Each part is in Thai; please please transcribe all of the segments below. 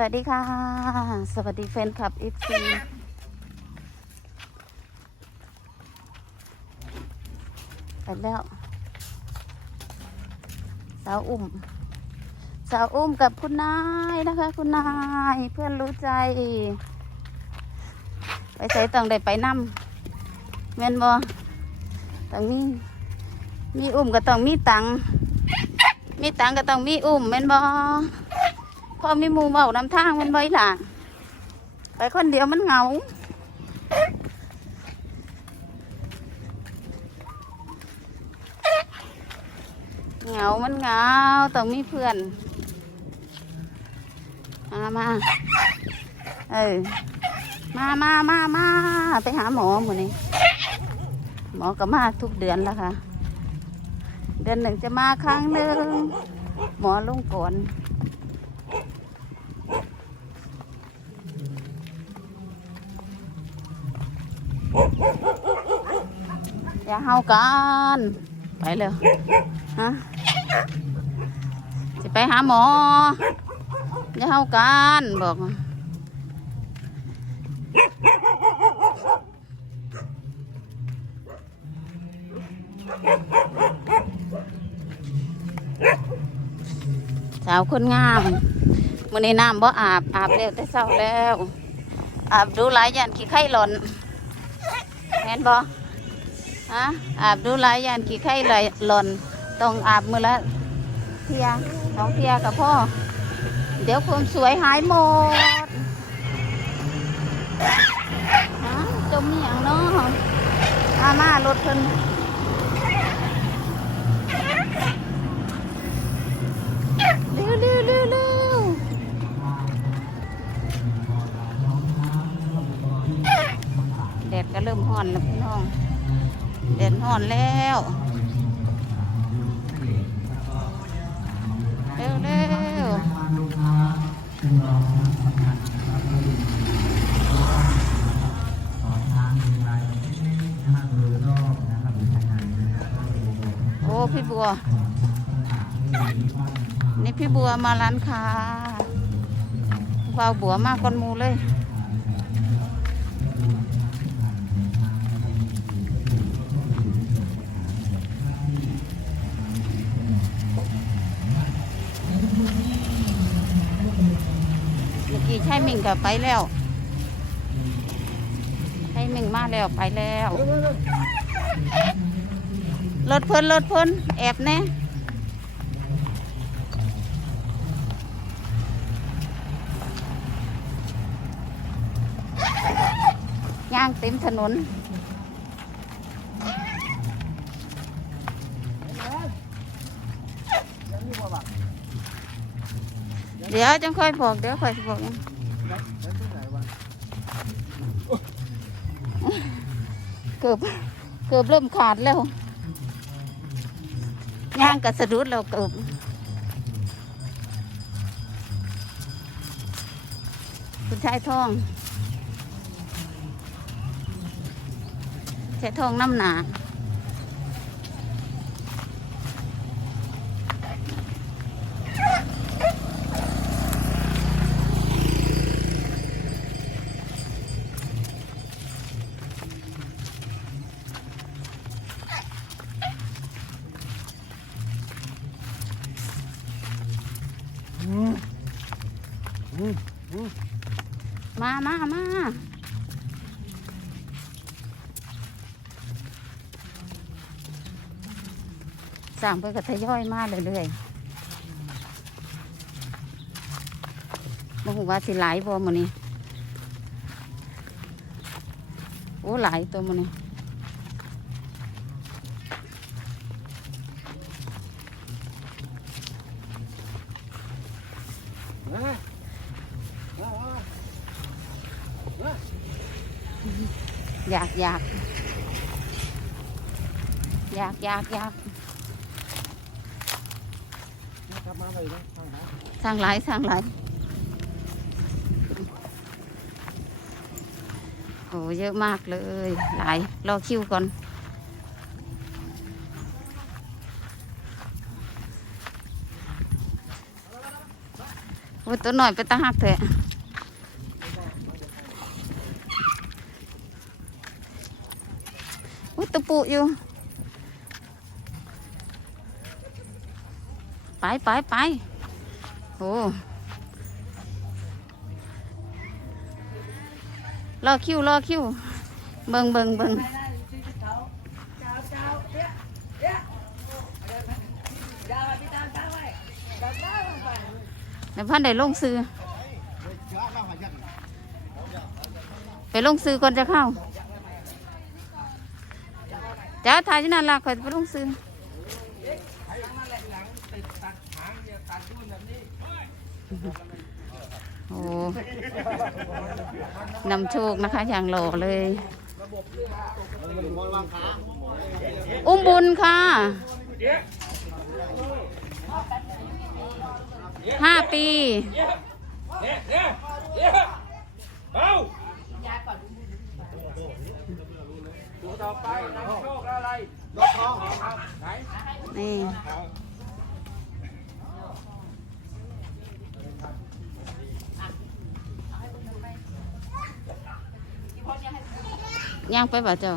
สวัสดีค่ะ สวัสดีแฟนคลับเอฟซีไปแล้วสาวอุ้มสาวอุ้มกับคุณนายนะคะ คุณนายเพื่อนรู้ใจ ไปใส่ต้องได้ไปนำแมนบ่ต้องมีมีอุ้มก็ต้องมีตังมีตังก็ต้องมีอุ้มแมนบ่ พอมีหมูเมานำทางม่นบ่อีหล่ะไปคนเดียวมันเหงาเหงา มันเหงา ต้องมีเพื่อน มามา เออ มามามามา ไปหาหมอหมือนี้หมอก็มาทุกเดือนแล้วค่ะ เดือนหนึ่งจะมาครั้งหนึ่ง หมอลงก่อน อย่าเฮากันไปเร็วฮะจะไปหาหมอ อย่าเฮากันบอกสาวคนงามมื้อนี้น้ำบ่อาบอาบแล้วแต่เช้าแล้วอาบดูหลายยันขี้ไข้หล่น เห็นบ่ฮะอาบดูหลายยันขี้ไข้ไหลหล่นต้องอาบมือละเทียสองเทียกับพ่อ เดี๋ยวความสวยหายหมดฮะจมื่อย่างเนาะอามารถเพิ่น ริ่มห่อนแล้วพี่น้องแดดห่อนแล้วเร็วเร็วโอ้พี่บัว นี่พี่บัวมาร้านค้าว้าวบัวมากก้นหมูเลย เมื่อกี้ใช่มิงกับไปแล้วใช่มิงมาแล้วไปแล้วรถเพิ่นรถเพิ่นแอบแน่ย่างเต็มถนนเดี๋ยวจังค่อยบอกเดี๋ยวค่อยบอก เกือบเกือบเริ่มขาดแล้วย่างกับสะดุดแล้วเกือบคุณชายทองชายทองน้ำหนา มามามาสั่งไปกับทยอยมาเรื่อยๆบ่ฮู้ว่าสิหลายบ่มื้อนี้โอ้หลายตัวมื้อนี้ อยากอยากอยากอยากอยากครับมาเลยนะทางไหนสร้างหลายสร้างหลายโอ้เยอะมากเลย หลาย รอคิวก่อนฝอ้ตัวหน่อยไปตาหักเถอะอุ้ย ตะปูอยู่ ไปไปไปโอ้รอคิวรอคิว เบิงเบิงเบิงเดี๋ยวพันได้ลงซื้อ ไปลงซื้อก่อนจะเข้า จ้าถ่ายที่นั่นละคอยไปลงซื้อโอ้นำโชคนะคะอย่างหล่อเลย อุ้มบุญค่ะห้าปี ต่อไปนำโชคอะไรรถทองไหนนี่ย่างไปบ่เจ้า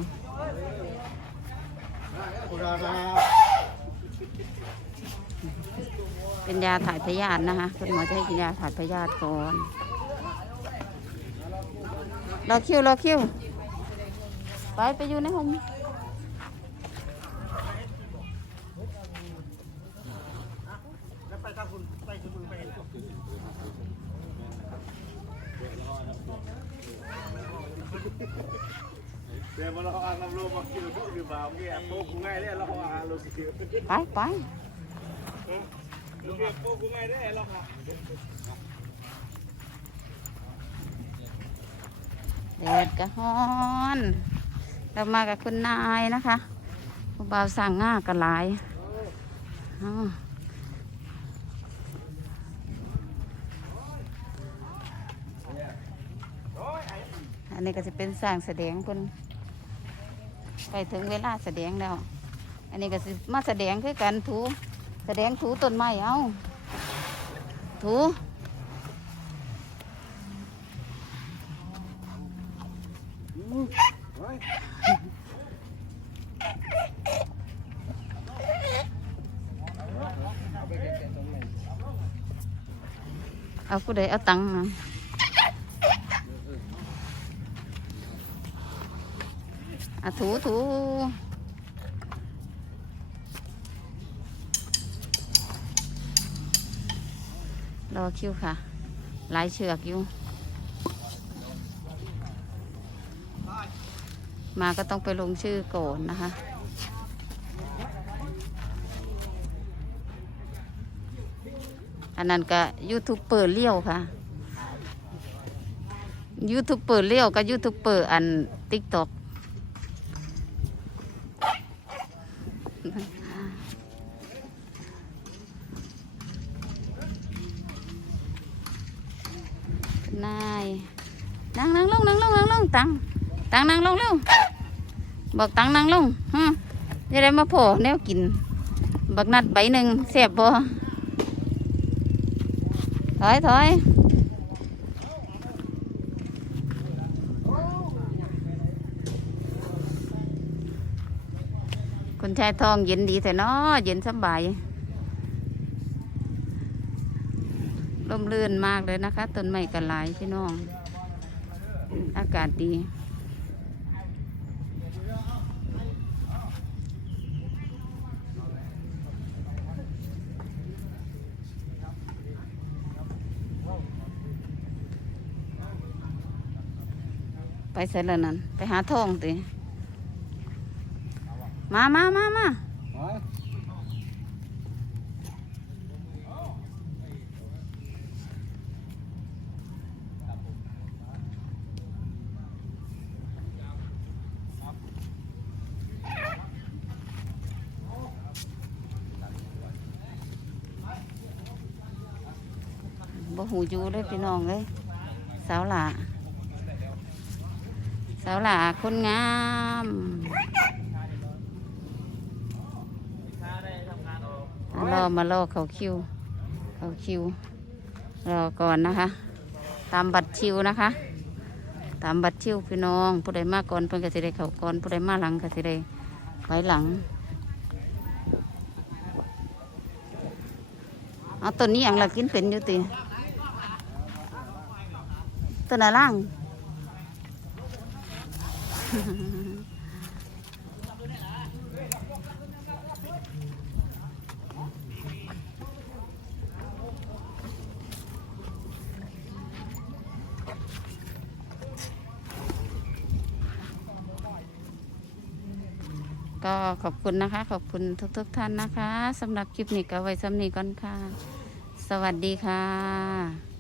เป็นยาถ่ายพยาธินะคะคุณหมอจะให้กินยาถ่ายพยาธิก่อนรอคิวรอคิว ไปไปอยู่ในห้องไปไปเดี๋ยวมาเราเอาลำโลมากินทุกหรือเปล่าเงี้ยโป๊กง่ายเลยเราเอาเราสิไปไปลูกเรียโป๊กง่ายได้เราค่ะแดดกระฮอน เรามากับคุณนายนะคะผู้บ่าวสั่งง่ากันหลายอันนี้ก็จะเป็นสร้างแสดงคนไปถึงเวลาแสดงแล้ว อันนี้ก็สิมาแสดงคือกันถูแสดงถูต้นไม้เอาถู เอาผู้ใดเอาตังค์มาอะถูถูรอคิวค่ะ หลายเชือกอยู่ มาก็ต้องไปลงชื่อก่อนนะคะ อันนั้นก็ยูทูบเบอร์เลี้ยวค่ะยูทูบเบอร์เลี้ยวกับยูทูบเบอร์อันติ๊กต็อกนายนั่งนั่งลงนั่งลงนั่งลงตังตังนั่งลงเร็วบอกตังนั่งลงฮึจะได้มาพอแนวกิน บักนัดใบหนึ่งแซ่บบ่ ถอยถอยคุณชายทองเย็นดีแต่นาะเย็นสบายร่มรื่นมากเลยนะคะต้นไม้กันหลายพี่น้อง อากาศดี ไปเสร็จแล้วนั่นไปหาทองติมามามามาบ่หูอยู่เลยพี่น้องเลยสาวหล่า สาวหล่าคนงามรอมารอเขาคิว เขาคิว รอก่อนนะคะ ตามบัตรชิวนะคะ ตามบัตรชิวพี่น้อง ผู้ใดมาก่อนเพิ่นก็สิได้เขาก่อนผู้ใดมาหลังก็สิได้ไว้หลังเอาต้นนี้อย่างละกินเป็นอยู่ติต้นอะไรล่าง ก็ขอบคุณนะคะ ขอบคุณทุกๆท่านนะคะสำหรับคลิปนี้ก็ไว้สำนีก่อนค่ะ สวัสดีค่ะ